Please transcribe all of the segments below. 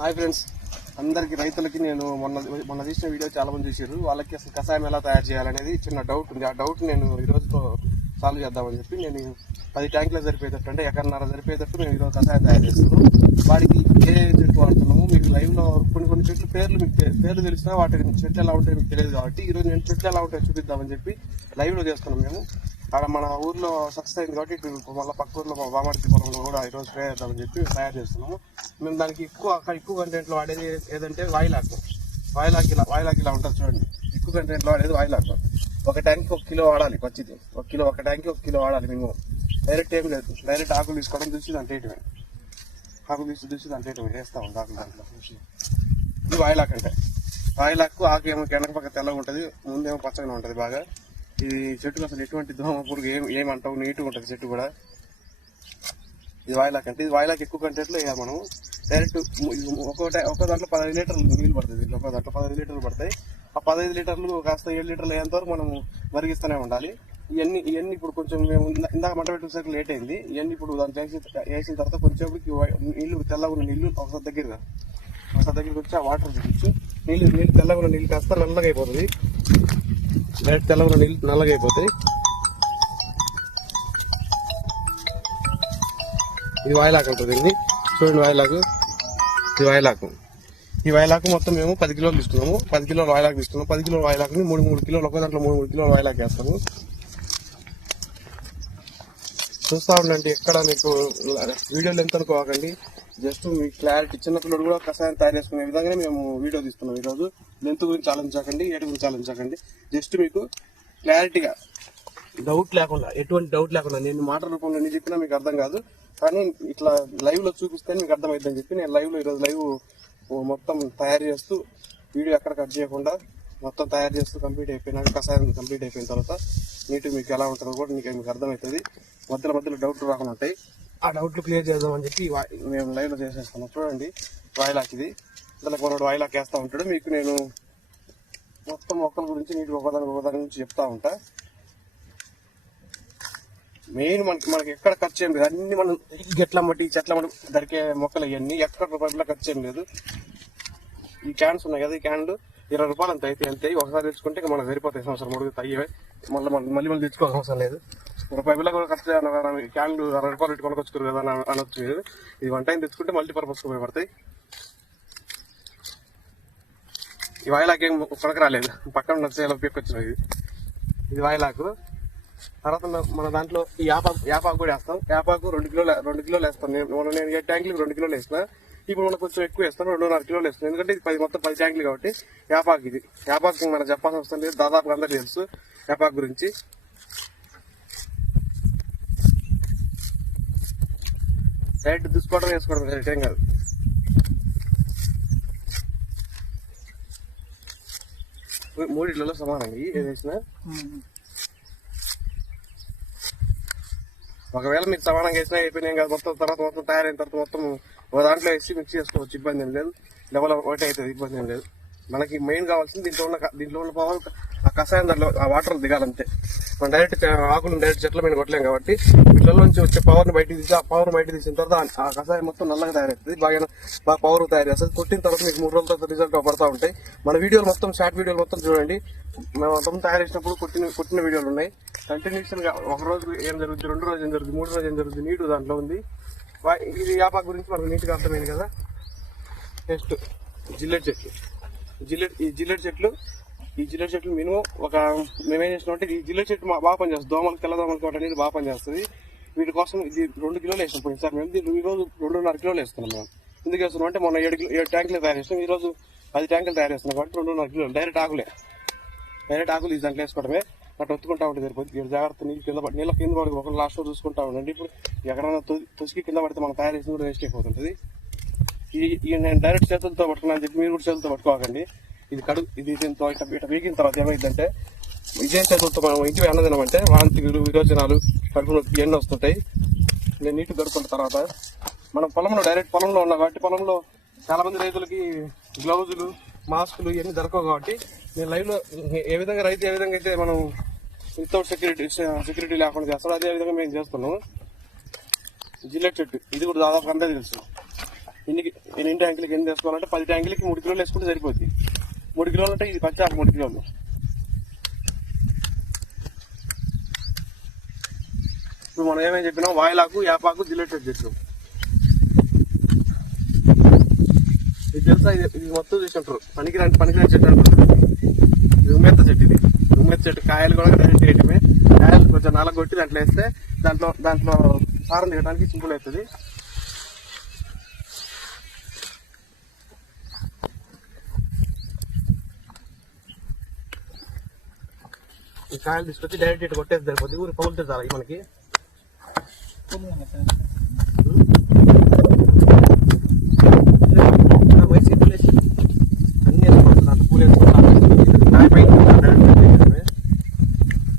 Hi friends. అందరికి రైతులకి నేను మొన్న మొన్న తీసిన వీడియో చాలా మంది చూసారు వాళ్ళకి అసలు కషాయం ఎలా తయారు చేయాలనేది చిన్న డౌట్ ఉంది. ఆ డౌట్ నేను ఈరోజుతో సాల్వ్ చేద్దామని చెప్పి నేను పది ట్యాంకులు సరిపోయేటట్టు అంటే ఎకరన్నర సరిపోయేటట్టు మేము ఈరోజు కషాయం తయారు చేస్తున్నాం. వాడికి ఏ చెట్టు వాడుతున్నాము? మీకు లైవ్లో కొన్ని కొన్ని చెట్లు పేర్లు మీకు పేర్లు తెలిసినా వాటి చెట్లు ఎలా ఉంటాయో మీకు తెలియదు కాబట్టి ఈరోజు నేను చెట్లు ఎలా ఉంటాయో చూపిద్దామని చెప్పి లైవ్లో చేస్తున్నాం మేము. అక్కడ మన ఊర్లో సక్సెస్ అయింది కాబట్టి ఇటు మళ్ళీ పక్క ఊర్లో మా బామర్తి పొలంలో కూడా ఈరోజు స్ప్రే చేద్దామని చెప్పి తయారు చేస్తున్నాము. మేము దానికి ఎక్కువ ఎక్కువ కంటెంట్లో వాడేది ఏదంటే వాయిలాకు. వాయిలాకి ఇలా వాయిలాకి ఇలా ఉంటుంది చూడండి. ఎక్కువ కంటెంట్లో వాడేది వాయిలాకు. ఒక ట్యాంక్ ఒక కిలో వాడాలి పచ్చిది. ఒక కిలో ఒక ట్యాంక్కి ఒక కిలో వాడాలి మేము. డైరెక్ట్ ఏం లేదు. డైరెక్ట్ ఆకులు తీసుకోవడం చూసి దాంట్లో వేయటమే ఆకులు తీసి చూసి దాంట్లో వేయటమే వేస్తాం ఆకులు దాంట్లో. ఇది వాయిలాక్ అంటే. వాయిలాక్ ఆకు ఏమో వెనక పక్క తెల్లగా ఉంటుంది ముందేమో పచ్చగా ఉంటుంది బాగా. ఈ చెట్టుకు అసలు ఎటువంటి దోమ పురుగు ఏం ఏమంటావు నీట్గా ఉంటుంది చెట్టు కూడా. ఇది వాయిలాక్ అంటే ఇది వాయిలాక్ ఎక్కువ కంటెంట్లో వేయాలి మనం. డైరెక్ట్ ఒక్కో టై- ఒక్కో దాంట్లో పదహైదు లీటర్లు నీళ్ళు పడుతుంది. దీంట్లో ఒక దాంట్లో పదహైదు లీటర్లు పడతాయి. ఆ పదహైదు లీటర్లు కాస్త ఏడు లీటర్లు అయ్యేంత వరకు మనం మరిగిస్తూనే ఉండాలి. ఇవన్నీ ఇవన్నీ ఇప్పుడు కొంచెం మేము ఇందాక మంట పెట్టేసరికి లేట్ అయింది. ఇవన్నీ ఇప్పుడు దాన్ని చేసి వేసిన తర్వాత కొంచెం నీళ్ళు తెల్లగా ఉన్న నీళ్ళు ఒకసారి దగ్గరగా ఒకసారి దగ్గరికి వచ్చి ఆ వాటర్ చూపించు నీళ్ళు నీళ్ళు తెల్లగా ఉన్న నీళ్ళు కాస్త నల్లగా అయిపోతుంది. డైరెక్ట్ తెల్లగా నీళ్ళు నల్లగా అయిపోతాయి ఇది వాయిలాక్ ఉంటుంది దీన్ని. చూడండి వాయిలాకు. ఇది వాయిలాకు. ఈ వాయిలాకు మొత్తం మేము పది కిలోలు తీసుకున్నాము. పది కిలోలు వాయిలాకు తీసుకున్నాము. పది కిలోల వాయిలాకుని మూడు మూడు కిలోలు ఒక దాంట్లో మూడు మూడు కిలోల వాయిలాక్ వేస్తాము. చూస్తా ఉండండి ఎక్కడ మీకు వీడియో లెంత్ అనుకోకండి. జస్ట్ మీ క్లారిటీ చిన్నపిల్లడు కూడా కషాయం తయారు చేసుకునే విధంగానే మేము వీడియో తీస్తున్నాం ఈరోజు. లెంత్ గురించి ఆలోచించకండి ఎటు గురించి ఆలోచించకండి. జస్ట్ మీకు క్లారిటీగా డౌట్ లేకుండా ఎటువంటి డౌట్ లేకుండా నేను మాట రూపంలో నేను చెప్పినా మీకు అర్థం కాదు. కానీ ఇట్లా లైవ్లో చూపిస్తే మీకు అర్థమవుతుందని చెప్పి నేను లైవ్లో ఈరోజు లైవ్ మొత్తం తయారు చేస్తూ వీడియో ఎక్కడ కట్ చేయకుండా మొత్తం తయారు చేస్తూ కంప్లీట్ అయిపోయినాక కషాయం కంప్లీట్ అయిపోయిన తర్వాత నీటి మీకు ఎలా ఉంటుందో కూడా మీకు మీకు అర్థమవుతుంది. మధ్యలో మధ్యలో డౌట్లు రాకుండా ఉంటాయి. ఆ డౌట్లు క్లియర్ చేద్దామని చెప్పి మేము లైవ్లో చేసేస్తున్నాం. చూడండి వాయిలాక్ ఇది. దానికి మనోడు వాయిలాక్ వేస్తూ ఉంటాడు. మీకు నేను మొత్తం మొక్కల గురించి నీటి ఒకదాని ఒకదాని గురించి చెప్తా ఉంటా. మెయిన్ మనకి మనకి ఎక్కడ ఖర్చు ఏం లేదు. అన్ని మనం గెట్ల మట్టి చెట్ల మట్టి దొరికే మొక్కలు ఇవన్నీ ఎక్కడ రూపాయల ఖర్చు ఏం లేదు. ఈ క్యాన్స్ ఉన్నాయి కదా ఈ క్యాన్లు. ఇరవై రూపాయలు అంత అయితే అంతే. ఒకసారి తెచ్చుకుంటే మనకు సరిపోతాయి. సంవత్సరం మూడు అయ్యే. మళ్ళీ మళ్ళీ మళ్ళీ మళ్ళీ తెచ్చుకోవాల్సిన అవసరం లేదు. ఒక బిల్ల కూడా కష్టం అన్న కదా, ఈ క్యాన్లు అరవై రూపాయలు పెట్టి కొనుక్కొచ్చుకోరు కదా అని అనొచ్చు. ఇది వన్ టైం తెచ్చుకుంటే మల్టీపర్పస్ ఉపయోగపడతాయి. ఈ వాయిలాక్ ఏం రాలేదు. పక్కన నచ్చేలా ఉపయోగించిన ఇది. ఇది వాయిలాకు. తర్వాత మన- దాంట్లో ఈ యాపాకు యాపాకు కూడా వేస్తాం. యాపాకు రెండు కిలోలు రెండు కిలోలు వేస్తాం. నేను మొన్న నేను ఏ ట్యాంకులు రెండు కిలోలు వేసిన ఇప్పుడు మనం కొంచెం ఎక్కువ వేస్తాను రెండున్నర కిలోలు వేస్తాను ఎందుకంటే ఇది పది మొత్తం పది ట్యాంకులు కాబట్టి యాపాకు ఇది. యాపాకు మనం చెప్పాల్సిన అవసరం లేదు. దాదాపు అందరికీ తెలుసు యాపాకు గురించి. డైరెక్ట్ దుసుకోవడం వేసుకోవడం డైరెక్ట్ ఏం కాదు. మూడిట్లలో సమానం. ఇవి ఏది వేసినా? ఒకవేళ మీకు సమానంగా వేసినా అయిపోయినాయి కాదు. మొత్తం తర్వాత మొత్తం తయారైన తర్వాత మొత్తం ఒక దాంట్లో వేసి మిక్స్ చేసుకోవచ్చు. ఇబ్బంది ఏం లేదు. డబల్ ఒకటి అవుతుంది. ఇబ్బంది ఏం లేదు. మనకి మెయిన్ కావాల్సింది దీంట్లో ఉన్న దీంట్లో ఉన్న పవర్ ఆ కషాయం దాంట్లో ఆ వాటర్ దిగాలంతే. మనం డైరెక్ట్ ఆకులు డైరెక్ట్ చెట్ల మీద కొట్టలేం కాబట్టి వీటిలో నుంచి వచ్చే పవర్ని తీసి ఆ పవర్ బయట తీసిన తర్వాత ఆ- కషాయం మొత్తం నల్లగా తయారవుతుంది బాగా బాగా పవర్ తయారు చేస్తుంది కొట్టిన తర్వాత మీకు మూడు రోజుల తర్వాత రిజల్ట్ పడతా ఉంటాయి. మన వీడియోలు మొత్తం షార్ట్ వీడియోలు మొత్తం చూడండి. మేము మొత్తం తయారు చేసినప్పుడు కొట్టిన కొట్టిన వీడియోలు ఉన్నాయి. కంటిన్యూషన్గా ఒక రోజు ఏం జరుగుతుంది రెండు రోజు ఏం జరుగుతుంది మూడు రోజు ఏం జరుగుతుంది నీటు దాంట్లో ఉంది. ఇది యాపా గురించి మనకు నీట్గా అర్థమైంది కదా. నెక్స్ట్ జిల్లెట్ చెట్లు. జిల్లెట్ ఈ జిల్లెట్ చెట్లు ఈ జిల్లెట్ చెట్లు మినిమం ఒక మేమేం చేసినాం అంటే ఈ జిల్లెట్ చెట్టు మా- బాగా పనిచేస్తుంది. దోమలు తెల్ల దోమలు కోట అనేది బాగా పనిచేస్తుంది. వీటి కోసం ఇది రెండు కిలోలు వేసినాం పోయింది సార్. మేము దీన్ని ఈరోజు రెండున్నర కిలోలు వేస్తున్నాం మేము ఎందుకు వేస్తున్నాం అంటే మొన్న ఏడు కిలో ఏడు ట్యాంకులు తయారు చేసినాం. ఈ రోజు పది ట్యాంకులు తయారు చేస్తున్నాం కాబట్టి రెండున్నర కిలోలు. డైరెక్ట్ ఆకులే. డైరెక్ట్ ఆకులు ఈ దాంట్లో వేసుకోవడమే. అట్లా ఒత్తుకుంటా ఉంటుంది సరిపోతుంది జాగ్రత్త నీళ్ళు కింద పడి నీళ్ళ కింద పడి ఒక లాస్ట్ చూసుకుంటా ఉండండి. ఇప్పుడు ఎక్కడైనా తొ- తొసికి కింద పడితే మనం తయారు చేసిన కూడా వేస్ట్ అయిపోతుంటుంది ఈ నేను డైరెక్ట్ చేతులతో పట్టుకున్నాను చెప్పి మీరు కూడా చేతులతో పట్టుకోకండి. ఇది కడుగు ఇది దీంతో ఇట్లా ఇట్లా వీగిన తర్వాత ఏమైందంటే ఇదే చేతులతో మనం ఇంటికి అన్నదినమంటే వాంతిలు విరోచనాలు కడుపు నొప్పి ఇవన్నీ వస్తుంటాయి. నేను నీటి గడుపుకున్న తర్వాత మనం పొలంలో డైరెక్ట్ పొలంలో ఉన్నాం కాబట్టి పొలంలో చాలా మంది రైతులకి గ్లౌజులు మాస్కులు ఇవన్నీ దొరకవు కాబట్టి నేను లైవ్లో ఏ విధంగా రైతు ఏ విధంగా అయితే మనం వితౌట్ సెక్యూరిటీ సెక్యూరిటీ లేకుండా చేస్తాడు అదే విధంగా మేము చేస్తున్నాము. జిల్లెట్ చెట్టు ఇది కూడా దాదాపు అందరూ తెలుసు. ఎన్ని ఎన్ని ట్యాంకులకి ఎన్ని తీసుకోవాలంటే పది ట్యాంకులకి మూడు కిలోలు వేసుకుంటే సరిపోద్ది. మూడు కిలోలు అంటే ఇది పచ్చాకు మూడు కిలోలు. ఇప్పుడు మనం ఏమేమి చెప్పినాం వాయిలాకు యాపాకు జిల్లెట్ చెట్లు ఇది తెలుసా ఇది ఇది మొత్తం చూసింటారు పనికిరాని పనికిరాని చెట్టు అంటారు ఇది ఉమ్మెత్త చెట్టు ఇది. ఉమ్మెత్త చెట్టు. కాయలు కూడా డైరెక్ట్ వేయటమే. కాయలు కొంచెం నలగొట్టి దాంట్లో వేస్తే దాంట్లో దాంట్లో సారం తీయడానికి సింపుల్ అవుతుంది. ఈ కాయలు తీసుకొచ్చి డైరెక్ట్ ఇటు కొట్టేసి సరిపోతుంది ఊరి పగులుతుంది చాలా మనకి.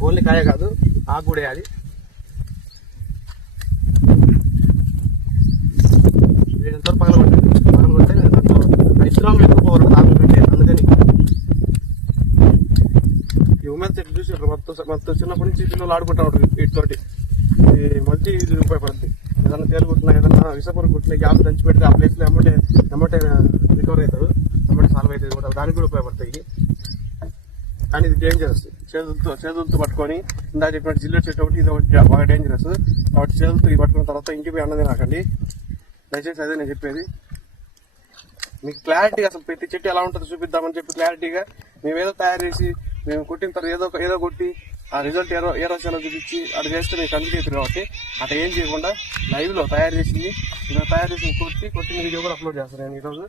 ఓన్లీ కాయ కాదు ఆకు కూడా వేయాలి. వీడంతా పగల పగల దాంట్లో ఎక్కువ పోవాలి ఆకులు పెట్టే అందుకని. ఈ చూసి మొత్తం మొత్తం చిన్నప్పటి నుంచి పిల్లలు ఆడుకుంటా ఉంటారు వీటితోటి. ఇది ఇది ఉపయోగపడుతుంది ఏదైనా తేలు కుట్టినా ఏదైనా విషపూర కుట్టిన గ్యాప్ దంచి పెడితే ఆ ప్లేస్లో ఎమ్మటే ఎమ్మటే రికవర్ అవుతారు. ఎమ్మటే సాల్వ్ అవుతుంది కూడా దానికి కూడా ఉపయోగపడతాయి. కానీ ఇది డేంజరస్ చేతులతో చేతులతో పట్టుకొని ఇందా చెప్పినట్టు జిల్లెట్ చెట్టు ఒకటి ఇది ఒకటి బాగా డేంజరస్ కాబట్టి చేతులతో ఇది పట్టుకున్న తర్వాత ఇంటికి పోయి అన్నది నాకండి. దయచేసి అదే నేను చెప్పేది. మీకు క్లారిటీ అసలు ప్రతి చెట్టు ఎలా ఉంటుందో చూపిద్దామని చెప్పి క్లారిటీగా మేము ఏదో తయారు చేసి మేము కొట్టిన తర్వాత ఏదో ఏదో కొట్టి ఆ రిజల్ట్ ఏరో ఏ రోజు చూపించి అది చేస్తే మీకు అందుకే కాబట్టి అట్లా ఏం చేయకుండా లైవ్లో తయారు చేసింది. ఇలా తయారు చేసింది కొట్టి కొట్టిన వీడియో కూడా అప్లోడ్ చేస్తాను నేను ఈరోజు.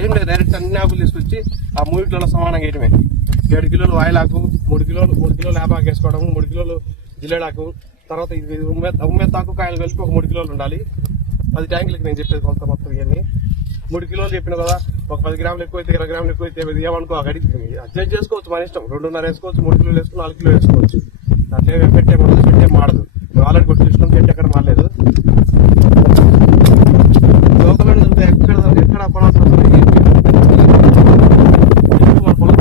ఏం లేదు డైరెక్ట్ అన్ని ఆకులు తీసుకొచ్చి ఆ మూడు కిలోల సమానంగా వేయటమే ఏడు కిలోలు ఆయిలాకు మూడు కిలోలు మూడు కిలోలు వేపాకు వేసుకోవడము మూడు కిలోలు జిల్లేడాకు తర్వాత ఇది ఉమ్మె- ఉమ్మెత్తాకు కాయలు కలిపి ఒక మూడు కిలోలు ఉండాలి. పది ట్యాంకులకి నేను చెప్పేది కొంత మొత్తం ఇవన్నీ. మూడు కిలోలు చెప్పిన కదా ఒక పది గ్రాములు ఎక్కువ అయితే ఇరవై గ్రాములు ఎక్కువ అయితే ఇది ఏమనుకో అక్కడికి అడ్జస్ట్ చేసుకోవచ్చు మన ఇష్టం. రెండున్నర వేసుకోవచ్చు మూడు కిలోలు వేసుకుని నాలుగు కిలో వేసుకోవచ్చు. దాంట్లో పెట్టే పెట్టే మాడదు. ఆల్రెడీ కొట్టి చూసుకుని చెట్టు ఎక్కడ మారలేదు లోకల్ దొరికితే ఎక్కడ ఎక్కడ కొనాల్సిన అవసరం లేదు. ఎక్కువ మన పొలం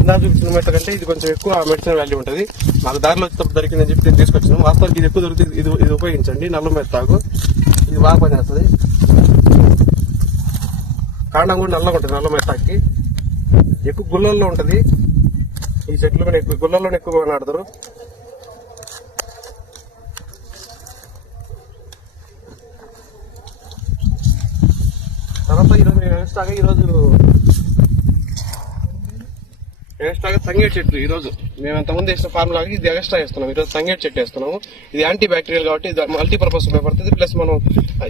ఇందా చూపించిన మెట్ట కంటే ఎక్కువ మెడిసిన్ వాల్యూ ఉంటుంది. మాకు దారిలో వచ్చేటప్పుడు దొరికిందని చెప్పి నేను తీసుకొచ్చాను. వాస్తవానికి ఇది ఎక్కువ దొరికితే ఇది ఇది ఉపయోగించండి. నల్ల మెత్తాకు ఇది బాగా పనిచేస్తుంది. కాండం కూడా నల్లగా ఉంటుంది నల్ల మెత్తాకి ఎక్కువ గుళ్ళల్లో ఉంటుంది. ఈ చెట్లు మీద ఎక్కువ గుళ్ళల్లోనే ఎక్కువగా నాడతారు తర్వాత ఈరోజు మేము ఎక్స్ట్రాగా ఈరోజు ఎక్స్ట్రాగా తంగేడు చెట్టు ఈ రోజు మేము ఇంతకుముందు వేసిన ఫార్ములాకి ఇది ఎక్స్ట్రా వేస్తున్నాం. ఈ రోజు తంగేడు చెట్టు వేస్తున్నాము. ఇది యాంటీ బ్యాక్టీరియల్ కాబట్టి ఇది మల్టీపర్పస్ ఉపయోగపడుతుంది ప్లస్ మనం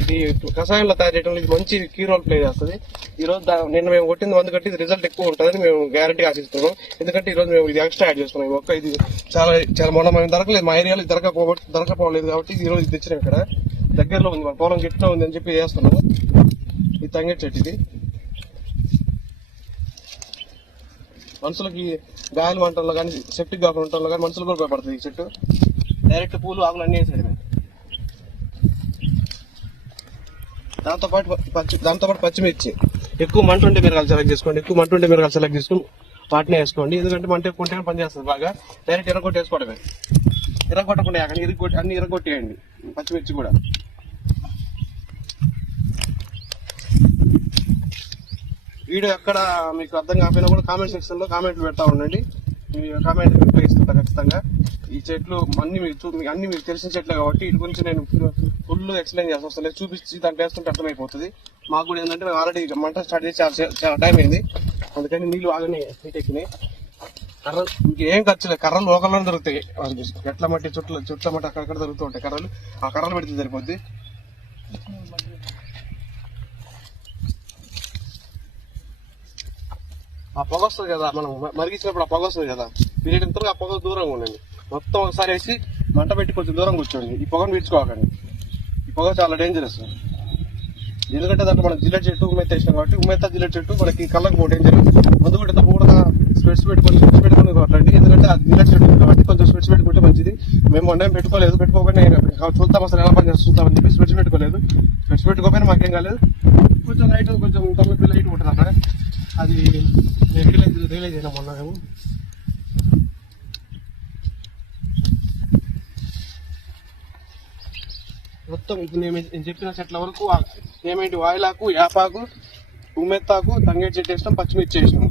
ఇది కషాయంలో తయారు చేయడంలో ఇది మంచి కీ రోల్ ప్లే చేస్తుంది. ఈ రోజు దా- నిన్న మేము కొట్టింది వంద కట్టి ఇది రిజల్ట్ ఎక్కువ ఉంటుందని మేము గ్యారంటీ ఆశిస్తున్నాం ఎందుకంటే ఈ రోజు మేము ఇది ఎక్స్ట్రా యాడ్ చేస్తున్నాం. ఈ ఒక్క ఇది చాలా చాలా మొన్న మేము దొరకలేదు. మా ఏరియాలో దొరకపో దొరకపోలేదు కాబట్టి ఈ రోజు ఇది తెచ్చినాం ఇక్కడ. దగ్గరలో ఉంది మన పొలం చెట్టులో ఉంది అని చెప్పి వేస్తున్నాము. ఇది తంగేడు చెట్టు ఇది. మనుషులకి గాయాలు వంటల్లో కానీ సెప్టిక్ కాకుండా ఉండటంలో కానీ మనుషులు కూడా ఉపయోగపడుతుంది ఈ చెట్టు. డైరెక్ట్ పూలు ఆకులు అన్ని వేసేయడమే దాంతో పాటు పచ్చి దాంతో పాటు పచ్చిమిర్చి. ఎక్కువ మంట ఉంటే మీరు సెలెక్ట్ చేసుకోండి. ఎక్కువ మంట ఉంటే మీరు సెలెక్ట్ చేసుకుని వాటిని వేసుకోండి. ఎందుకంటే మంట ఎక్కువ ఉంటే పనిచేస్తుంది బాగా. డైరెక్ట్ ఎర్రగొట్టి వేసుకోవడమే ఎర్రగొట్టకుండా అక్కడ ఇరగొట్టి అన్ని ఎర్రగొట్టేయండి. పచ్చిమిర్చి కూడా. వీడియో ఎక్కడ మీకు అర్థం కాకపోయినా కూడా కామెంట్ సెక్షన్లో కామెంట్లు పెడతా ఉండండి. మీ కామెంట్ రిప్లై ఇస్తుంటా ఖచ్చితంగా. ఈ చెట్లు అన్ని మీకు మీకు అన్ని మీకు తెలిసిన చెట్లే కాబట్టి వీటి గురించి నేను ఫుల్ ఎక్స్ప్లెయిన్ చేసి వస్తాను చూపించి దాంట్లో వేస్తుంటే అర్థమైపోతుంది. మాకు కూడా ఏంటంటే మేము ఆల్రెడీ మంట స్టార్ట్ చేసి చాలా టైం అయింది. అందుకని నీళ్ళు బాగానే హీట్ ఎక్కినాయి. కర్రలు ఇంకేం ఖర్చు లేదు. కర్రలు లోకల్లోనే దొరుకుతాయి. ఎట్ల మట్టి చుట్ల చుట్ల మట్టి అక్కడక్కడ దొరుకుతూ ఉంటాయి కర్రలు. ఆ కర్రలు పెడితే సరిపోద్ది. ఆ పొగ వస్తుంది కదా మనం మరిగించినప్పుడు ఆ పొగ వస్తుంది కదా. పీరియడ్ ఆ పొగ దూరంగా ఉండండి. మొత్తం ఒకసారి వేసి మంట పెట్టి కొంచెం దూరం కూర్చోండి. ఈ పొగను పీల్చుకోకండి ఈ పొగ చాలా డేంజరస్ ఎందుకంటే దాంట్లో మనం జిల్లెట్ చెట్టు ఉమ్మెత్త వేసినాం కాబట్టి ఉమ్మెత్త జిల్లెట్ చెట్టు మనకి కళ్ళకు పోటీ ముందు కూడా కూడా స్పెట్స్ పెట్టుకొని స్పెట్స్ పెట్టుకుని కొట్టండి ఎందుకంటే ఆ జిల్లెట్ చెట్టు కాబట్టి కొంచెం స్పెట్స్ పెట్టుకుంటే మంచిది. మేము వన్ పెట్టుకోలేదు. పెట్టుకోకుండా నేను చూద్దాం అసలు ఎలా పని చేసి చూద్దామని చెప్పి స్పెట్స్ పెట్టుకోలేదు. స్పెట్స్ పెట్టుకోకపోయినా మాకేం కాలేదు. కొంచెం లైట్ కొంచెం తొమ్మిది లైట్ ఉంటుంది అక్కడ. అది రియలైజ్ రియలైజ్ అయినా మొన్న మేము. మొత్తం ఇప్పుడు నేను నేను చెప్పిన చెట్ల వరకు ఏమేంటి వాయిలాకు యాపాకు ఉమ్మెత్తాకు తంగేడు చెట్టు వేసినాం పచ్చిమిర్చి వేసినాం.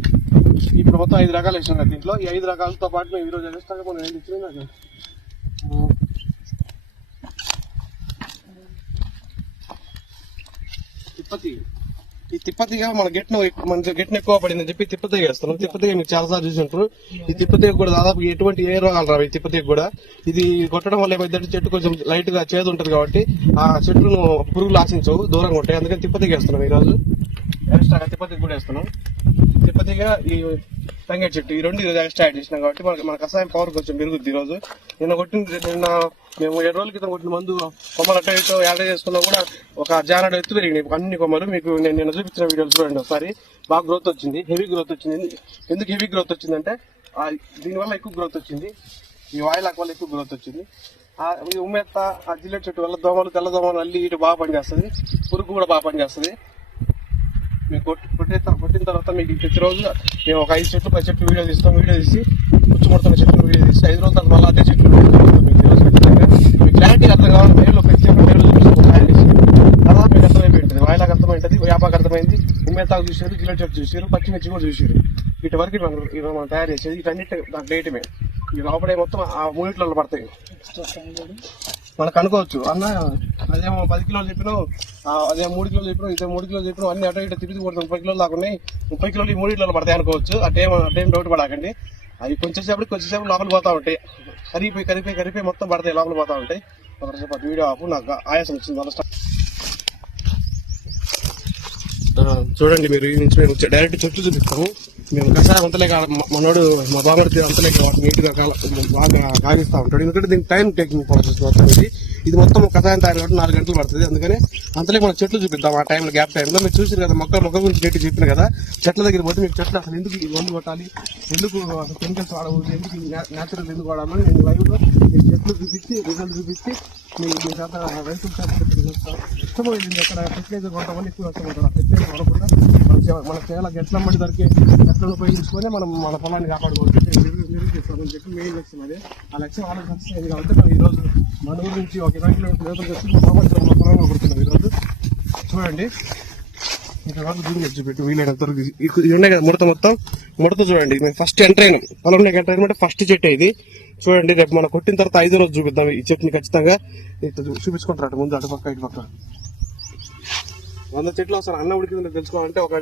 ఇప్పుడు మొత్తం ఐదు రకాలు వేసినాం కదా దీంట్లో. ఈ ఐదు రకాలతో పాటు మేము ఈరోజు వేస్తాను మనం ఏం తెచ్చినా నాకు? తిప్పతి. ఈ తిప్పతిగా మన గెట్ను మన గెట్ను ఎక్కువ పడిందని చెప్పి తిప్పతిగా వేస్తున్నాం తిప్పతిగా మీరు చాలా సార్లు చూసి ఈ తిప్పతిగా కూడా దాదాపు ఎటువంటి ఏ రోగాలు రావు ఈ తిప్పతికి కూడా. ఇది కొట్టడం వల్ల ఏమైందంటే చెట్టు కొంచెం లైట్గా చేదు ఉంటది కాబట్టి ఆ చెట్టును పురుగులు ఆశించవు దూరంగా ఉంటాయి. అందుకని తిప్పతిగా వేస్తున్నాం ఈ రోజు ఎక్స్ట్రా కూడా వేస్తున్నాం. తిప్పతిగా ఈ తంగేడు చెట్టు. ఈ రెండు ఈరోజు ఎక్స్ట్రా యాడ్ చేసినాం కాబట్టి మనకి మన కషాయం పవర్ కొంచెం పెరుగుద్ది ఈ రోజు నిన్న కొట్టిన నిన్న మేము ఏడు రోజుల క్రితం కొట్టిన మందు కొమ్మలు అట్ట ఇటో యాడ్ చేసుకున్నా కూడా ఒక జానడు ఎత్తు పెరిగినాయి. అన్ని కొమ్మలు మీకు నేను నిన్న చూపించిన వీడియోలు చూడండి ఒకసారి. బాగా గ్రోత్ వచ్చింది. హెవీ గ్రోత్ వచ్చింది. ఎందుకు హెవీ గ్రోత్ వచ్చిందంటే దీనివల్ల ఎక్కువ గ్రోత్ వచ్చింది. ఈ ఆయిల్ వల్ల ఎక్కువ గ్రోత్ వచ్చింది. ఆ ఈ ఉమ్మెత్త ఆ జిల్లెట్ చెట్టు వల్ల దోమలు తెల్ల దోమలు అల్లి ఇటు బాగా పనిచేస్తుంది. పురుగు కూడా బాగా పనిచేస్తుంది. మీకు కొట్టి కొట్టిన తర్వాత కొట్టిన తర్వాత మీకు ప్రతిరోజు మేము ఒక ఐదు చెట్లు పది చెట్లు వీడియో తీస్తాం వీడియో తీసి పుచ్చుముడుతున్న చెట్లు వీడియో తీసి ఐదు రోజుల తర్వాత మళ్ళీ అదే చెట్లు వీడియో తీస్తాం మీకు ఈరోజు ఖచ్చితంగా మీకు క్లారిటీ అర్థం కావాలి మేలు ప్రతి ఒక్క మేలు చూపిస్తాం తర్వాత మీకు అర్థమైపోయింది వాయిలాగా అర్థమైంది వ్యాపారం అర్థమైంది ఉమ్మేతాకు చూసారు జిల్లెట్ చెట్టు చూసారు పచ్చిమిర్చి కూడా చూసారు వీటి వరకు మనం ఇవి మనం తయారు చేసేది వీటన్నిటి దాంట్లో వేయటమే ఈ లోపడే మొత్తం ఆ మూడిట్లలో పడతాయి. మనకు అనుకోవచ్చు. అన్న అదేమో పది కిలోలు చెప్పినావు. అదే మూడు కిలోలు చెప్పినావు ఇదే మూడు కిలోలు చెప్పినావు అన్ని అటు ఇటు తిరిగి కొడుతుంది ముప్పై కిలోలు దాకా ఉన్నాయి. ముప్పై కిలోలు ఈ మూడు మూడిట్లో పడతాయి అనుకోవచ్చు. అటేం అటేం డౌట్ పడకండి. అవి కొంచెం కొంచెంసేపు కొంచెం సేపు లోపల పోతా ఉంటాయి. కరిగిపోయి కరిగిపోయి కరిగిపోయి మొత్తం పడతాయి లోపల పోతా ఉంటాయి. ఒకసేపు అటు వీడియో ఆపు నాకు ఆయాసం వచ్చింది. అలా చూడండి మీరు ఈ నుంచి డైరెక్ట్ చెట్లు చూపిస్తాము. మేము కషాయం అంతలే కా- మనోడు మా బామర్తి అంతలే నీట్గా బాగా కాగిస్తా ఉంటాడు. ఎందుకంటే దీనికి టైం టేకింగ్ ప్రాసెస్ మొత్తం ఇది. ఇది మొత్తం కథాయం తయారు కాబట్టి నాలుగు గంటలు పడుతుంది. అందుకని అంతలే మన చెట్లు చూపిద్దాం. ఆ టైంలో గ్యాప్ టైంలో మీరు చూసారు కదా మొక్క మొక్క గురించి నెట్టి చెప్పిన కదా చెట్ల దగ్గర పోతే మీకు చెట్లు అసలు ఎందుకు వండు మందు కొట్టాలి? ఎందుకు అసలు కెమికల్స్ వాడకూడదు? ఎందుకు న్యాచురల్ ఎందుకు వాడాలని నేను లైవ్లో లో చెట్లు చూపించి రిజల్ట్ చూపించి మీ మీ చేత రైతుల చేత ఇష్టమైంది అక్కడ ఫెర్టిలైజర్ కొంతమంది ఎక్కువ ఇష్టపడతారు. ఆ ఫెర్టిలైజర్ వాడకుండా మన మన చేయాల గట్ల మట్టి దొరికే గట్లను ఉపయోగించుకొని మనం మన పొలాన్ని కాపాడుకోవచ్చు. నిరూపిస్తామని చెప్పి మెయిన్ లక్ష్యం అదే. ఆ లక్ష్యం ఆలోచన సక్సెస్ అయింది కాబట్టి మనం ఈరోజు మన ఊరు నుంచి ఒక ఇరవై కిలోమీటర్ దూరం వచ్చి మా సంవత్సరం పొలంలో కొడుతున్నాం ఈరోజు. చూడండి. ఇక్కడ వరకు దీన్ని చూపెట్టు. వీలైనంత వరకు ఇది- ఉన్నాయి కదా ముడత మొత్తం? ముడత చూడండి. మేము ఫస్ట్ ఎంటర్ అయినాం పొలంలో ఎంటర్ అయినమాట ఫస్ట్ చెట్టు ఇది. చూడండి రేపు మనం కొట్టిన తర్వాత ఐదో రోజు చూపిద్దాం. ఈ చెట్టుని ఖచ్చితంగా ఇట్లా చూ- చూపించుకుంటారు ముందు అటు పక్క ఇటు పక్క. వంద చెట్లు అవసరం అన్న ఉడికిందో తెలుసుకోవాలంటే ఒక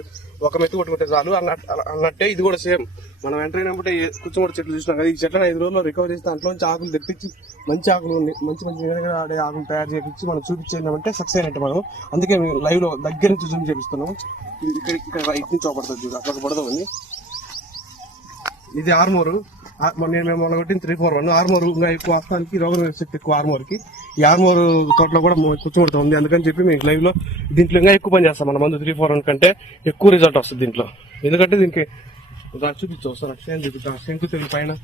ఒక మెత్తు కొట్టుకుంటే చాలు. అన్నట్టు అన్నట్టే ఇది కూడా సేమ్. మనం ఎంటర్ అయినప్పుడే కూర్చోబడి చెట్లు చూసినాం కదా ఈ చెట్లను ఐదు రోజుల్లో రికవర్ చేసి దాంట్లోంచి ఆకులు తెప్పించి మంచి ఆకులు ఉన్నాయి మంచి మంచి వినగా ఆడే ఆకులు తయారు చేపించి మనం చూపించేదామంటే సక్సెస్ అయినట్టు మనం అందుకే మేము లైవ్లో దగ్గర నుంచి చూసి చేపిస్తున్నాం ఇది ఇక్కడ ఇక్కడ ఇటు నుంచి పడుతుంది చూడు అక్కడ పడదామని ఇది ఆర్మోరు ఆ- మొన్న నేను మొన్న కొట్టిన త్రీ ఫోర్ వన్ ఆర్మోర్ ఇంకా ఎక్కువ వస్తానికి రోగ శక్తి ఎక్కువ ఆర్మోర్కి. ఈ ఆర్మోర్ తోటలో కూడా కూర్చోబడుతుంది. అందుకని చెప్పి మేము లైవ్లో దీంట్లో ఇంకా ఎక్కువ పని చేస్తాం. మన మందు త్రీ ఫోర్ వన్ కంటే ఎక్కువ రిజల్ట్ వస్తుంది దీంట్లో. ఎందుకంటే దీనికి దాన్ని చూపించు నాకు చూపిస్తాను శంకు తెగులు పైన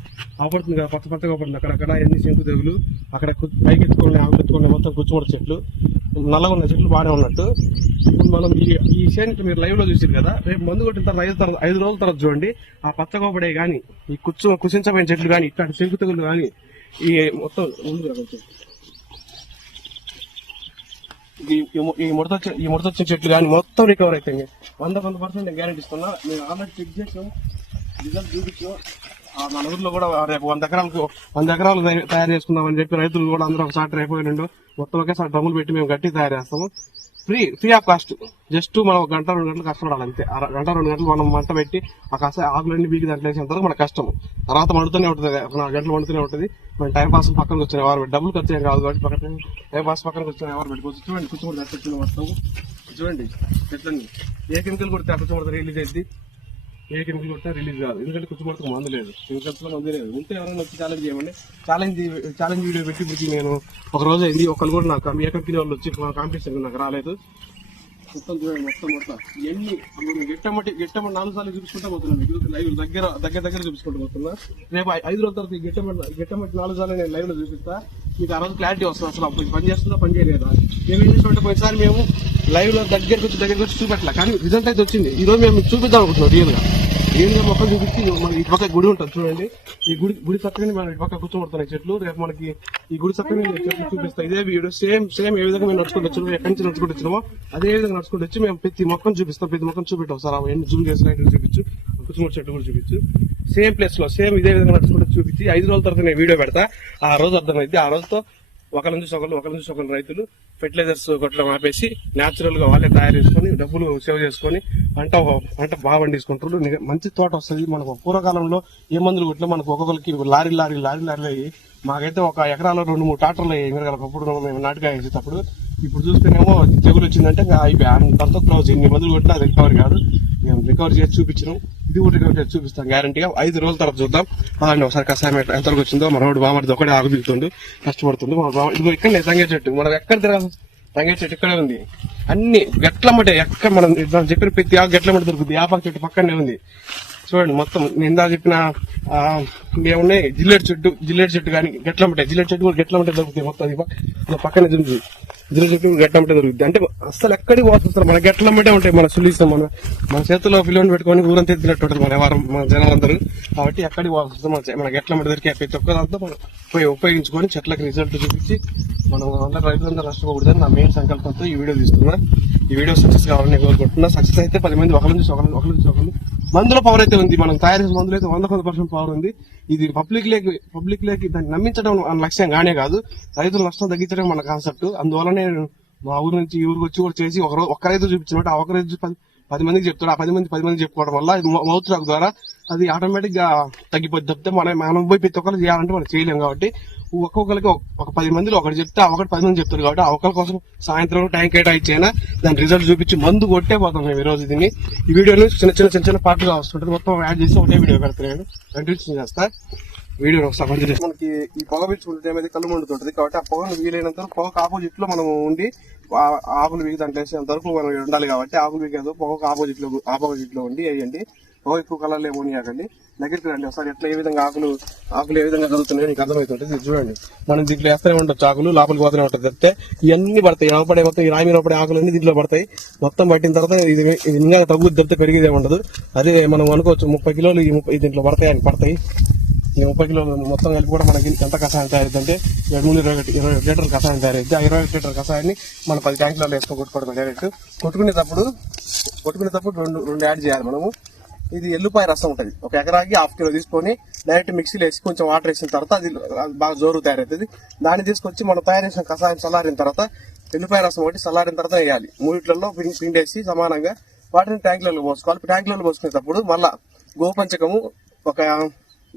ఆపడుతుంది కదా కొత్త కొత్తగా పడుతుంది. అక్కడక్కడ ఎన్ని శంకు తెగులు అక్కడ పైకి ఎత్తుకోండి ఆకు ఎత్తుకోండి మొత్తం కూర్చోబడి చెట్లు. నల్లగా ఉన్న చెట్లు బాగానే ఉన్నట్టు. ఇప్పుడు మనం ఈ ఈ చేను మీరు లైవ్లో చూసారు కదా రేపు మందు కొట్టిన తర్వాత ఐదు తర్వాత ఐదు రోజుల తర్వాత చూడండి ఆ పచ్చగోపడే కానీ ఈ కుచ్చు కుసించబడిన చెట్లు కానీ ఇట్లాంటి శంకు తెగులు ఈ మొత్తం ఈ ఈ ముడత ఈ ముడత చెట్లు కానీ మొత్తం రికవర్ అవుతాయి వంద వంద పర్సెంట్ గ్యారెంటీ ఇస్తున్నా. నేను ఆల్రెడీ చెక్ చేసాం రిజల్ట్ చూపించాం. మన ఊర్లో కూడా రేపు వంద ఎకరాలకు వంద ఎకరాలు తయారు చేసుకుందామని చెప్పి రైతులు కూడా అందరూ ఒకసారి అయిపోయినండు మొత్తం ఒకేసారి డ్రమ్ములు పెట్టి మేము గట్టి తయారు చేస్తాము. Free free of cost just మనం ఒక గంట రెండు గంటలు కష్టపడాలి అంతే. గంట రెండు గంటలు మనం మంట పెట్టి ఆ కాస్త ఆకులన్నీ బీకి దాంట్లో వేసేంత వరకు మన కష్టం తర్వాత మండుతూనే ఉంటుంది ఒక నాలుగు గంటలు మండుతూనే ఉంటుంది. మనం టైం పాస్ పక్కన వచ్చిన ఎవరు డబ్బులు ఖర్చు ఏం కాదు కాబట్టి పక్కన టైం పాస్ పక్కన వచ్చిన ఎవరు పెట్టుకోవచ్చు చూడండి కూర్చోబడి చూడండి చెట్లన్నీ. ఏ కెమికల్ కొడితే ఆ రిలీజ్ అయింది. ఏ కెమికల్ కొడితే రిలీజ్ కాదు. ఎందుకంటే కూర్చోబడితే మందు లేదు. కెమికల్స్లో మందు లేదు. ఉంటే ఎవరైనా వచ్చి ఛాలెంజ్ చేయమండి. ఛాలెంజ్ ఛాలెంజ్ వీడియో పెట్టి ఇప్పుడు నేను ఒక రోజు అయింది. ఒకరు కూడా నాకు ఏ కంపెనీ వాళ్ళు వచ్చి కాంపిటీషన్ నాకు రాలేదు. మొత్తం చూడండి మొత్తం మొత్తం ఎన్ని గెట్టమట్టి గెట్టమట్టి నాలుగు సార్లు చూపించుకుంటా పోతున్నాను మీకు. లైవ్ దగ్గర దగ్గర దగ్గర చూపించుకుంటూ పోతున్నా. రేపు ఐదు రోజుల తర్వాత గిట్టమటి గెట్టమట్టి నాలుగు సార్లు నేను లైవ్లో చూపిస్తా. మీకు ఆ రోజు క్లారిటీ వస్తుంది అసలు. అప్పుడు పని చేస్తుందా పని చేయలేదా? మేము ఏం చేసినట్టు పోయినసారి మేము లైవ్లో దగ్గరకు వచ్చి దగ్గరకు వచ్చి చూపెట్టలే. కానీ రిజల్ట్ అయితే వచ్చింది. ఈ రోజు మేము చూపిద్దాం అనుకుంటున్నాం రియల్గా. రియల్గా మొక్కలు చూపించి మన ఇటు పక్క గుడి ఉంటుంది చూడండి. ఈ గుడి గుడి చక్కని మనం ఇటు పక్క కూర్చోబడుతున్నాయి చెట్లు. రేపు మనకి ఈ గుడి చక్కని చెట్లు చూపిస్తాయి ఇదే వీడియో సేమ్ సేమ్ ఏ విధంగా మేము నడుచుకుంటూ వచ్చాము ఎక్కడి నుంచి నడుచుకుంటూ వచ్చినామో అదే విధంగా నడుచుకుంటూ వచ్చి మేము ప్రతి మొక్కను చూపిస్తాం. ప్రతి మొక్కను చూపెట్టాం. సార్ ఎన్ని జూమ్ చేసిన చూపించు. కూర్చుని చెట్టు కూడా చూపించు. సేమ్ ప్లేస్లో సేమ్ ఇదే విధంగా నడుచుకుంటూ చూపించి ఐదు రోజుల తర్వాత నేను వీడియో పెడతా. ఆ రోజు అర్థమైంది. ఆ రోజుతో ఒకరి నుంచి ఒకరు ఒకరి నుంచి ఒకరు రైతులు ఫెర్టిలైజర్స్ కొట్టడం ఆపేసి న్యాచురల్గా వాళ్ళే తయారు చేసుకొని డబ్బులు సేవ్ చేసుకొని పంట పంట బాగా పండించుకుంటారు. మంచి తోట వస్తుంది. మనకు పూర్వకాలంలో ఏ మందులు కొట్టినా మనకు ఒక్కొక్కరికి లారీ లారీ లారీ లారీలు అయ్యి మాకైతే ఒక ఎకరాలో రెండు మూడు ట్రాక్టర్లు అయ్యాయి. మిరగాలకు అప్పుడు మేము నాటుగా వేసేటప్పుడు ఇప్పుడు చూస్తేనేమో తెగులు వచ్చిందంటే ఇంకా అయిపోయి క్లోజ్ ఎన్ని మందులు కొట్టినా అది రికవర్ కాదు. మేము రికవర్ చేసి చూపించినాం. ఇది కూడా రికవర్ చేసి చూపిస్తాం. గ్యారంటీగా ఐదు రోజుల తర్వాత చూద్దాం. అలాంటి ఒకసారి కషాయం ఎట్లా- ఎంతవరకు వచ్చిందో. మన వాడు బామడిది ఒకటే ఆగు కష్టపడుతుంది మన బావ ఇదిగో ఇక్కడ తంగే చెట్టు. మనం ఎక్కడ తిరగాలి తంగే చెట్టు ఇక్కడే ఉంది. అన్ని గట్లమ్మటే ఎక్కడ మనం చెప్పిన ప్రతి ఆకు గట్లమ్మట దొరుకుతుంది. యాపాకు చెట్టు పక్కనే ఉంది. చూడండి మొత్తం నేను ఇందా చెప్పిన ఏమున్నాయి? జిల్లెట్ చెట్టు జిల్లెట్ చెట్టు కానీ గట్లమ్మటే జిల్లెట్ చెట్టు కూడా గట్లమ్మటే దొరుకుతాయి మొత్తం ఇది పక్క- పక్కనే దొరుకుతుంది జిల్లెట్ చెట్టు కూడా గట్లమ్మటే దొరుకుతుంది. అంటే అసలు ఎక్కడికి పోతుంది మన గట్లమ్మటే ఉంటాయి మన సులిస్తాం మన మన చేతిలో పిల్లలు పెట్టుకొని ఊరంతా ఎత్తినట్టు ఉంటుంది మన వారం మన జనాలందరూ కాబట్టి ఎక్కడికి పోతుంది మన చే- మన గట్లమ్మటే దొరికే ప్రతి ఒక్క మనం ఉపయోగించుకొని చెట్లకు రిజల్ట్ చూపించి మనం అందరూ రైతులందరూ నష్టపోకూడదని నా మెయిన్ సంకల్పంతో ఈ వీడియో తీస్తున్నా. ఈ వీడియో సక్సెస్ కావాలని కోరుకుంటున్నా. సక్సెస్ అయితే పది మంది ఒకరి నుంచి ఒకరి ఒకరి నుంచి మందుల పవర్ అయితే ఉంది. మనం తయారు చేసిన మందులు అయితే వంద వంద పర్సెంట్ పవర్ ఉంది. ఇది పబ్లిక్ లేకి పబ్లిక్ లేకి దాన్ని నమ్మించడం మన లక్ష్యం కానే కాదు. రైతుల నష్టం తగ్గించడం మన కాన్సెప్ట్ అందువల్లనే మా ఊరు నుంచి ఈ ఊరికి వచ్చి కూడా చేసి ఒక రోజు ఒక్క రైతు చూపించినట్టు ఆ ఒక రైతు పది మందికి చెప్తాడు ఆ పది మంది పది మంది చెప్పుకోవడం వల్ల ఇది మౌత్ రాక్ ద్వారా అది ఆటోమేటిక్గా తగ్గిపోద్ది. తప్పితే మనం మనం పోయి ప్రతి ఒక్కరు చేయాలంటే మనం చేయలేం కాబట్టి ఒక్కొక్కరికి ఒక- పది మందిలో ఒకటి చెప్తే ఒకటి పది మంది చెప్తారు కాబట్టి ఒకరి కోసం సాయంత్రం టైం కేటాయించైనా దాని రిజల్ట్ చూపించి మందు కొట్టే పోతాం మేము ఈరోజు దీన్ని. ఈ వీడియోని చిన్న చిన్న చిన్న చిన్న పార్ట్గా వస్తుంటుంది మొత్తం యాడ్ చేసి ఒకటే వీడియో పెడతాను కంటిన్యూ చేస్తా. వీడియో ఒకసారి మనకి ఈ పొగ పీల్చుకుంటే ఏమైతే కళ్ళు మండుతుంటది కాబట్టి ఆ పొగను వీలైనంత వరకు పొగకు ఆపోజిట్లో మనం ఉండి ఆ- ఆకులు వీగి దాంట్లో వేసేంత వరకు మనం ఉండాలి కాబట్టి ఆకులు వీగదు పొగకు ఆపోజిట్లో ఆపోజిట్లో ఉండి వేయండి. పొగ ఎక్కువ కలర్ ఏమోనియాకండి దగ్గరికి రండి. ఒకసారి ఎట్లా ఏ విధంగా ఆకులు ఆకులు ఏ విధంగా కదులుతున్నాయో నీకు అర్థమవుతుంటుంది. ఇది చూడండి. మనం దీంట్లో వేస్తూనే ఉండొచ్చు ఆకులు లోపలికి పోతూనే ఉంటుంది తప్పితే ఇవన్నీ పడతాయి. అవపడే మొత్తం ఈ రామి మీద ఆకులు అన్ని దీంట్లో పడతాయి. మొత్తం పట్టిన తర్వాత ఇది ఇది ఇంకా తగ్గుద్ది తప్పితే పెరిగేదే ఉండదు. అదే మనం అనుకోవచ్చు ముప్పై కిలోలు ఈ ముప్పై దీంట్లో పడతాయి అని పడతాయి. ఈ ముప్పై కిలోలు మొత్తం కలిపి కూడా మనకి ఎంత కషాయం తయారైందంటే రెండు మూడు ఇరవై ఒకటి ఇరవై ఒకటి లీటర్ కషాయం తయారైంది ఆ ఇరవై ఒకటి లీటర్ కషాయాన్ని మనం పది ట్యాంకులలో వేసుకొని కొట్టుకోవడం డైరెక్ట్ కొట్టుకునేటప్పుడు కొట్టుకునేటప్పుడు రెండు రెండు యాడ్ చేయాలి మనము. ఇది ఎల్లుపాయ రసం ఉంటుంది. ఒక ఎకరాకి హాఫ్ కిలో తీసుకొని డైరెక్ట్ మిక్సీలో వేసి కొంచెం వాటర్ వేసిన తర్వాత అది బాగా జోరు తయారవుతుంది దాన్ని తీసుకొచ్చి మనం తయారు చేసిన కషాయం చల్లారిన తర్వాత ఎల్లుపాయ రసం ఒకటి చల్లారిన తర్వాత వేయాలి. మూడిట్లలో పిండి పిండేసి సమానంగా వాటిని ట్యాంకులలో పోసుకోవాలి. ట్యాంకులలో పోసుకునేటప్పుడు మళ్ళీ గోపంచకము ఒక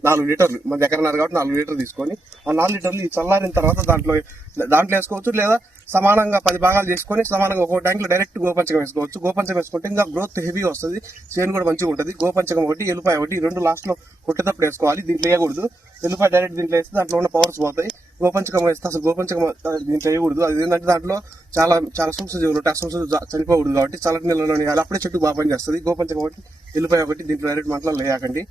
నాలుగు లీటర్లు. మన దగ్గర ఉన్నారు కాబట్టి నాలుగు లీటర్లు తీసుకొని ఆ నాలుగు లీటర్లు ఈ చల్లారిన తర్వాత దాంట్లో దాంట్లో వేసుకోవచ్చు లేదా సమానంగా పది భాగాలు చేసుకొని సమానంగా ఒక్కొక్క ట్యాంక్ డైరెక్ట్ గోపంచకం వేసుకోవచ్చు. గోపంచకం వేసుకుంటే ఇంకా గ్రోత్ హెవీ వస్తుంది. చేను కూడా మంచిగా ఉంటుంది. గోపంచకం ఒకటి ఎల్లుపాయ ఒకటి రెండు లాస్ట్లో కొట్టేటప్పుడు వేసుకోవాలి. దీంట్లో వేయకూడదు. ఎల్లుపాయ డైరెక్ట్ దీంట్లో వేస్తే దాంట్లో ఉన్న పవర్స్ పోతాయి. గోపంచకం వేస్తే అసలు గోపంచకం దీంట్లో వేయకూడదు. అది ఏంటంటే దాంట్లో చాలా చాలా సూక్ష్మ జీవులు ఉంటాయి ఆ సూక్ష్మ చనిపోకూడదు కాబట్టి చల్లటి నీళ్ళలో వేయాలి అప్పుడే చెట్టు బాగా పనిచేస్తుంది. గోపంచకం ఒకటి ఎల్లుపాయ ఒకటి దీంట్లో డైరెక్ట్ మంటలో వేయకండి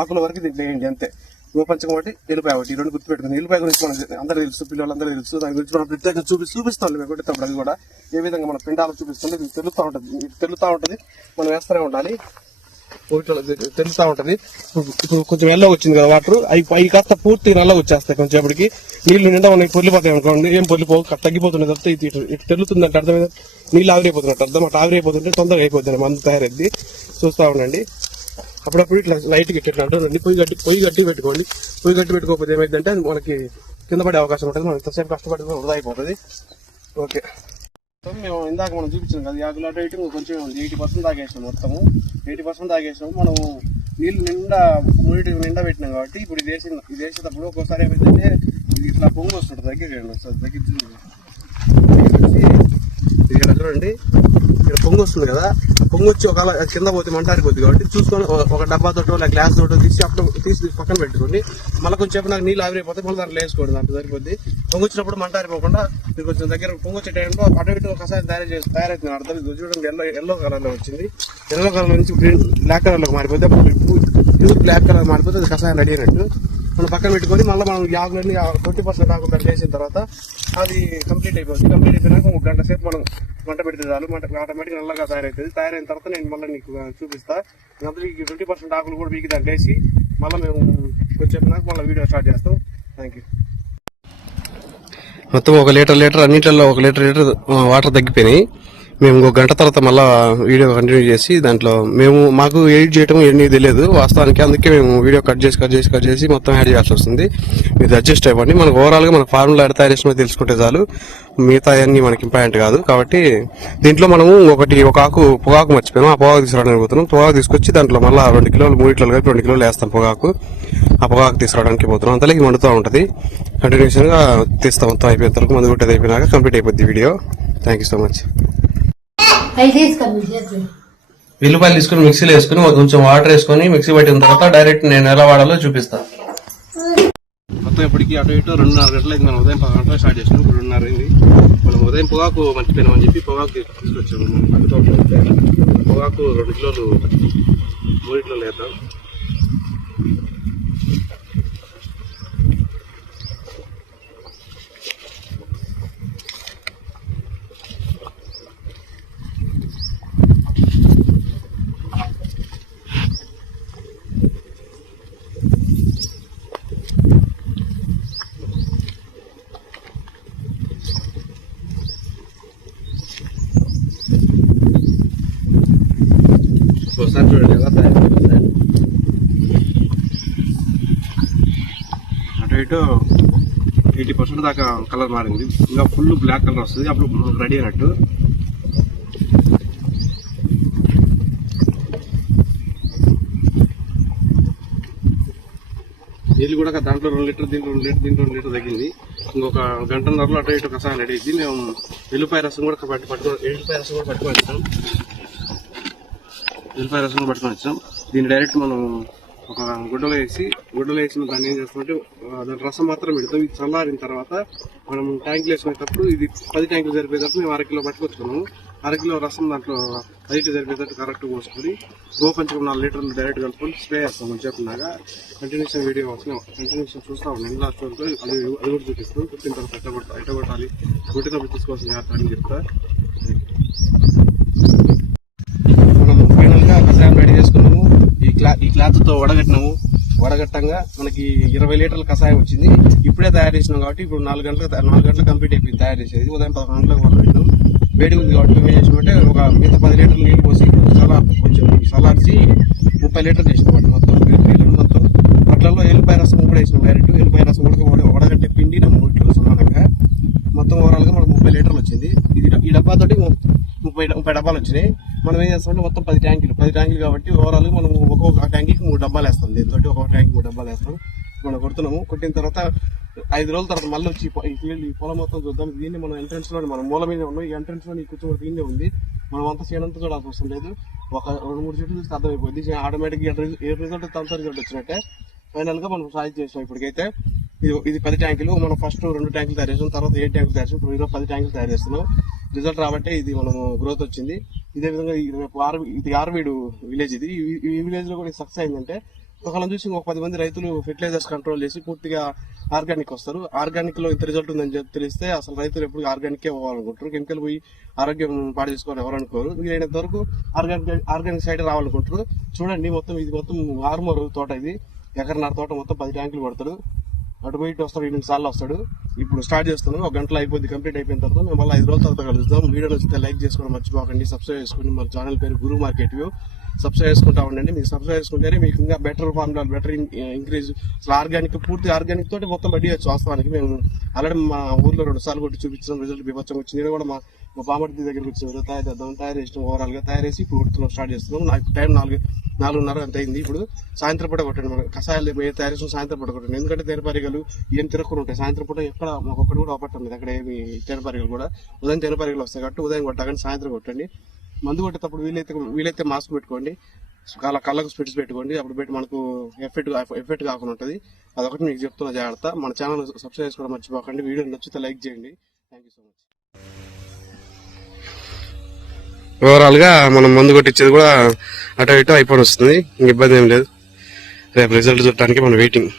ఆకుల వరకు దీంట్లో వేయండి అంతే. గోపంచకం ఒకటి ఎలుపాయ ఒకటి ఈ రెండు గుర్తుపెట్టుకుని. ఎలుపాయ గురించి మనకు అందరూ తెలుసు పిల్లలందరూ తెలుసు దాని గురించి మనం ప్రత్యేకంగా చూపి చూపిస్తాం మేము అది కూడా. ఏ విధంగా మన పిండాలు చూపిస్తుంది ఇది తెలుస్తూ ఉంటుంది. ఇది తెలుస్తూ ఉంటుంది. మనం వేస్తూనే ఉండాలి. ఒకటి తెలుస్తూ ఉంటుంది. ఇప్పుడు కొంచెం ఎల్లో వచ్చింది కదా వాటర్. అవి అవి కాస్త పూర్తి నల్ల వచ్చేస్తాయి కొంచెంప్పటికి నీళ్ళు నిండా ఉన్నాయి పొల్లిపోతాయి అనుకోండి. ఏం పొల్లిపో తగ్గిపోతుంది తప్పితే ఇది ఇటు ఇటు తెలుతుందంటే అర్థమైంది? నీళ్ళు ఆవిరైపోతున్నట్టు అర్థం. అటు ఆవిరైపోతుంటే తొందరగా అయిపోతుంది మందు తయారైద్ది. చూస్తూ ఉండండి. అప్పుడప్పుడు ఇట్లా లైట్ ఇట్లా అంటుందండి పొయ్యి గట్టి పొయ్యి గట్టి పెట్టుకోండి. పొయ్యి గట్టి పెట్టుకోకపోతే ఏమైందంటే అది మనకి కింద పడే అవకాశం ఉంటుంది. మనం ఇంతసేపు కష్టపడి వృధా అయిపోతుంది. ఓకే. మేము ఇందాక మనం చూపించాం కదా యాభై అటు ఇటు కొంచెం ఎయిటీ పర్సెంట్ తాగేసాం మొత్తము. ఎయిటీ పర్సెంట్ తాగేసాం మనం నీళ్ళు నిండా మూడింటి నిండా పెట్టినాం కాబట్టి ఇప్పుడు ఇది వేసి ఇది వేసేటప్పుడు ఒక్కోసారి ఏమైందంటే ఇది ఇట్లా పొంగు వస్తుంది దగ్గర ఒకసారి తగ్గించి ఇక్కడ చూడండి. ఇక్కడ పొంగు వస్తుంది కదా. పొంగొచ్చి ఒక కింద పోతే మంటారిపోద్ది కాబట్టి చూసుకొని ఒక- డబ్బా తోటో లేక గ్లాస్ తోటో తీసి అప్పుడు తీసి పక్కన పెట్టుకోండి. మళ్ళీ కొంచెం నాకు నీళ్ళు ఆవిరైపోతే మళ్ళీ దాంట్లో వేసుకోండి దాంట్లో సరిపోద్ది. పొంగొచ్చినప్పుడు మంటారిపోకుండా మీరు కొంచెం దగ్గర పొంగొచ్చే టైంలో అటు ఇటు ఒకసారి తయారు చేసి తయారైతుంది అర్థం ఇది చూడండి ఎల్లో ఎల్లో కలర్లో వచ్చింది. ఎల్లో కలర్ నుంచి గ్రీన్ బ్లాక్ కలర్లోకి మారిపోతే అప్పుడు ప్యూర్ బ్లాక్ కలర్ మారిపోతే అది కషాయం రెడీ అయినట్టు. మనం పక్కన పెట్టుకొని మళ్ళీ మనం యాభై ట్వంటీ పర్సెంట్ కాకుండా చేసిన తర్వాత అది కంప్లీట్ అయిపోతుంది. కంప్లీట్ అయిపోయినాక ఒక గంట సేపు మనం మంట పెడితే చాలు. మంట ఆటోమేటిక్ నల్లగా తయారవుతుంది తయారైన తర్వాత నేను మళ్ళీ నీకు చూపిస్తా. అందులో ఈ ట్వంటీ పర్సెంట్ ఆకులు కూడా మీకు తగ్గేసి మళ్ళీ మేము కొంచెం మళ్ళీ వీడియో స్టార్ట్ చేస్తాం. థ్యాంక్ యూ మొత్తం ఒక లీటర్ లీటర్ అన్నింటిలో ఒక లీటర్ లీటర్ వాటర్ తగ్గిపోయినాయి. మేము ఇంకో గంట తర్వాత మళ్ళా వీడియో కంటిన్యూ చేసి దాంట్లో మేము మాకు ఎడిట్ చేయడం ఎన్ని తెలియదు. వాస్తవానికి అందుకే మేము వీడియో కట్ చేసి కట్ చేసి కట్ చేసి మొత్తం యాడ్ చేయాల్సి వస్తుంది. మీరు అడ్జస్ట్ అవ్వండి. మనకు ఓవరాల్గా మన ఫార్ములా ఎడ తయారు చేసిన తెలుసుకుంటే చాలు. మిగతా అన్నీ మనకి ఇంపార్టెంట్ కాదు. కాబట్టి దీంట్లో మనము ఒకటి ఒక ఆకు పొగాకు మర్చిపోయాము ఆ పొగాకు తీసుకురావడానికి పోతున్నాం. పొగాకు తీసుకొచ్చి దాంట్లో మళ్ళీ రెండు కిలోలు మూడు కిలోలు కలిపి రెండు కిలోలు వేస్తాం పొగాకు. ఆ పొగాకు తీసుకురావడానికి పోతున్నాం. అంతలోకి మండుతూ ఉంటుంది. కంటిన్యూషన్గా తీస్తాం. మొత్తం అయిపోయిన తర్వాత మందు కొట్టేది అయిపోయినాక కంప్లీట్ అయిపోద్ది video. Thank you so much వెల్లుపాయలు తీసుకుని మిక్సీలో వేసుకుని కొంచెం వాటర్ వేసుకొని మిక్సీ పట్టిన తర్వాత డైరెక్ట్ నేను ఎలా వాడాలో చూపిస్తా. మొత్తం ఇప్పటికి అటు ఇటు రెండున్నర గంటలు అయింది మనం ఉదయం పది గంటలకు స్టార్ట్ చేసినాం ఇప్పుడు రెండున్నర అయింది. మనం ఉదయం పొగాకు మర్చిపోయినామని చెప్పి పొగాకు తీసుకొచ్చాము. పొగాకు రెండు కిలోలు మూడు కిలోలు వేద్దాం ఒకసారి చూడండి ఎలా తయారు అటు ఇటు ఇప్పుడు దాకా కలర్ మారింది. ఇంకా ఫుల్ బ్లాక్ కలర్ వస్తుంది. అప్పుడు రెడీ అయినట్టు. నీళ్ళు కూడా దాంట్లో రెండు లీటర్ దీంట్లో రెండు లీటర్ దీంట్లో రెండు లీటర్ తగ్గింది. ఇంకొక గంటన్నరలో అటు ఇటు కషాయం రెడీ అయింది. మేము ఎల్లుపాయ రసం కూడా పట్టు పట్టుకో ఎల్లుపాయ రసం కూడా పట్టుకొని వచ్చాం. ఎల్లుపాయ రసం కూడా పట్టుకొని వచ్చాం. దీన్ని డైరెక్ట్ మనం ఒక గుడ్డలో వేసి గుడ్డలో వేసిన దాన్ని ఏం చేస్తామంటే దాని రసం మాత్రం పెడతాం. ఇది చల్లారిన తర్వాత మనం ట్యాంకులు వేసుకునేటప్పుడు ఇది పది ట్యాంకులు జరిపేటప్పుడు మేము అరకిలో పట్టుకొచ్చుకున్నాము. అరకిలో రసం దాంట్లో పదికి జరిపేటట్టు కరెక్ట్గా పోసుకొని గోపంచకం నాలుగు లీటర్లు డైరెక్ట్ కలుపుకొని స్ప్రే చేస్తాం అని చెప్పినాగా కంటిన్యూషన్ వీడియో వస్తున్నాం కంటిన్యూషన్ చూస్తా ఉన్నాం. లాస్ట్ వరకు అది అది కూడా చూపిస్తాం. కుట్టిన తర్వాత ఎట్ట కొట్ట కొట్టినప్పుడు తీసుకోవాల్సిన జాగ్రత్త అని చెప్తా మనం ఫైనల్గా కషాయం రెడీ చేసుకున్నాము ఈ క్లాత్తో క్లాత్తో వడగట్టినాము. వడగట్టంగా మనకి ఇరవై లీటర్ల కషాయం వచ్చింది. ఇప్పుడే తయారు చేసినాం కాబట్టి ఇప్పుడు నాలుగు గంటలకు నాలుగు గంటలకు కంప్లీట్ అయిపోయింది తయారు చేసేది. ఉదయం పదకొండు గంటలకు వడగట్టినాం వేడి ఉంది కాబట్టి ఏం చేసినామంటే ఒక మిగతా పది లీటర్లు నీళ్ళు పోసి చాలా కొంచెం చల్లార్చి ముప్పై లీటర్లు చేసినాం వాటి మొత్తం. నీళ్ళు మొత్తం. వాటిలో ఎల్లిపాయ రసం కూడా వేసినాం డైరెక్ట్. ఎల్లిపాయ రసం కూడా వడగట్టే పిండి నా మూడు సమానంగా. మొత్తం ఓవరాల్గా మనకు ముప్పై లీటర్లు వచ్చింది. ఇది ఈ డబ్బాతోటి ముప్పై ముప్పై డబ్బాలు వచ్చినాయి. మనం ఏం చేస్తామంటే మొత్తం పది ట్యాంకులు. పది ట్యాంకులు కాబట్టి ఓవరాల్ మనం ఒక్కొక్క ట్యాంకీకి మూడు డబ్బాలు వేస్తాం. దీంతో ఒక్కొక్క ట్యాంక్ మూడు డబ్బాలు వేస్తాం. మనం కొడుతున్నాము. కొట్టిన తర్వాత ఐదు రోజుల తర్వాత మళ్ళీ వచ్చి ఈ ఫీల్డ్ ఈ పొలం మొత్తం చూద్దాం. దీన్ని మనం ఎంట్రన్స్లో మన మూల మీద ఉన్నాం. ఈ ఎంట్రన్స్లో ఈ కూర్చోబడి దీన్నే ఉంది. మనం అంతా చేయడంతో చూడాల్సి వస్తుంది లేదు. ఒక రెండు మూడు చెట్లు చూస్తే అర్థమైపోయింది. ఆటోమేటిక్ ఏ రిజల్ట్ తనతో రిజల్ట్ వచ్చినట్టే. ఫైనల్గా మనం సాయి చేసాం ఇప్పటికైతే. ఇది ఇది పది ట్యాంకులు. మనం ఫస్ట్ రెండు ట్యాంకులు తయారు చేసాం. తర్వాత ఏడు ట్యాంకులు తయారు చేసాం. ఇప్పుడు ఈరోజు పది ట్యాంకులు తయారు చేస్తున్నాం. రిజల్ట్ రాబట్టే ఇది మనము గ్రోత్ వచ్చింది. ఇదే విధంగా ఇది ఇది ఆర్వీడు విలేజ్ ఇది. ఈ- విలేజ్లో కూడా సక్సెస్ అయిందంటే ఒకళ్ళని చూసి ఒక పది మంది రైతులు ఫెర్టిలైజర్స్ కంట్రోల్ చేసి పూర్తిగా ఆర్గానిక్ వస్తారు. ఆర్గానిక్లో ఇంత రిజల్ట్ ఉందని చెప్పి తెలిస్తే అసలు రైతులు ఎప్పుడు ఆర్గానిక్ పోవాలనుకుంటారు కెమికల్ పోయి ఆరోగ్యం పాడు చేసుకోవాలి ఎవరు అనుకోరు. వీలైనంత వరకు ఆర్గానిక్ ఆర్గానిక్ సైడ్ రావాలనుకుంటారు చూడండి మొత్తం ఇది మొత్తం ఆర్మోర్ తోట ఇది. ఎకరన్నర తోట మొత్తం పది ట్యాంకులు పడతాడు అటు పోయి వస్తాడు ఎనిమిది సార్లు వస్తాడు. ఇప్పుడు స్టార్ట్ చేస్తాను ఒక గంటలో అయిపోద్ది కంప్లీట్ అయిపోయిన తర్వాత మేము మళ్ళీ ఐదు రోజుల తర్వాత కలుద్దాం వీడియో నచ్చితే లైక్ చేసుకోవడం మర్చిపోకండి సబ్స్క్రైబ్ చేసుకోండి మన ఛానల్ పేరు గురు మార్కెట్ వ్యూ. సబ్స్క్రైబ్ చేసుకుంటా ఉండండి. మీకు సబ్స్క్రైబ్ చేసుకుంటేనే మీకు ఇంకా బెటర్ ఫార్ములా బెటర్ ఇంక్రీజ్ అసలు ఆర్గానిక్ పూర్తి ఆర్గానిక్ తోటి మొత్తం రెడీ వచ్చి వాస్తవానికి మేము ఆల్రెడీ మా ఊర్లో రెండు సార్లు కొట్టి చూపించడం రిజల్ట్ బీభత్సం వచ్చింది. నేను కూడా మా మా బామర్తి దగ్గరికి వచ్చేవారు. తయారు చేద్దాం తయారు చేసినాం. ఓవరాల్గా తయారు చేసి ఇప్పుడు కొడుతున్నాం స్టార్ట్ చేస్తున్నాం. నాకు టైం నాలుగు నాలుగున్నర అంత అయింది. ఇప్పుడు సాయంత్రం పూట కొట్టండి మనం కషాయాలు ఏ తయారు చేసిన సాయంత్రం పూట కొట్టండి. ఎందుకంటే తెరపరిగలు ఏం తిరగకుండా ఉంటాయి. సాయంత్రం పూట ఎక్కడ మాకు ఒక్కటి కూడా అవపట్టం లేదు. అక్కడ ఏమి తెరపరిగలు కూడా. ఉదయం తెరపరిగలు వస్తాయి కాబట్టి ఉదయం కొట్టాకండి సాయంత్రం కొట్టండి. మందు కొట్టేటప్పుడు వీలైతే వీలైతే మాస్క్ పెట్టుకోండి. చాలా కళ్ళకు స్పిట్స్ పెట్టుకోండి. అప్పుడు పెట్టి మనకు ఎఫెక్ట్ ఎఫెక్ట్ కాకుండా ఉంటుంది. అదొకటి మీకు చెప్తున్న జాగ్రత్త. మన ఛానల్ సబ్స్క్రైబ్ చేసుకోవడం మర్చిపోకండి. వీడియో నచ్చితే లైక్ చేయండి. థ్యాంక్ యూ సో మచ్ ఓవరాల్గా మనం మందు కొట్టించేది కూడా అటో ఇటో అయిపోయి వస్తుంది. ఇబ్బంది ఏం లేదు. రేపు రిజల్ట్ చూడటానికి మనం వెయిటింగ్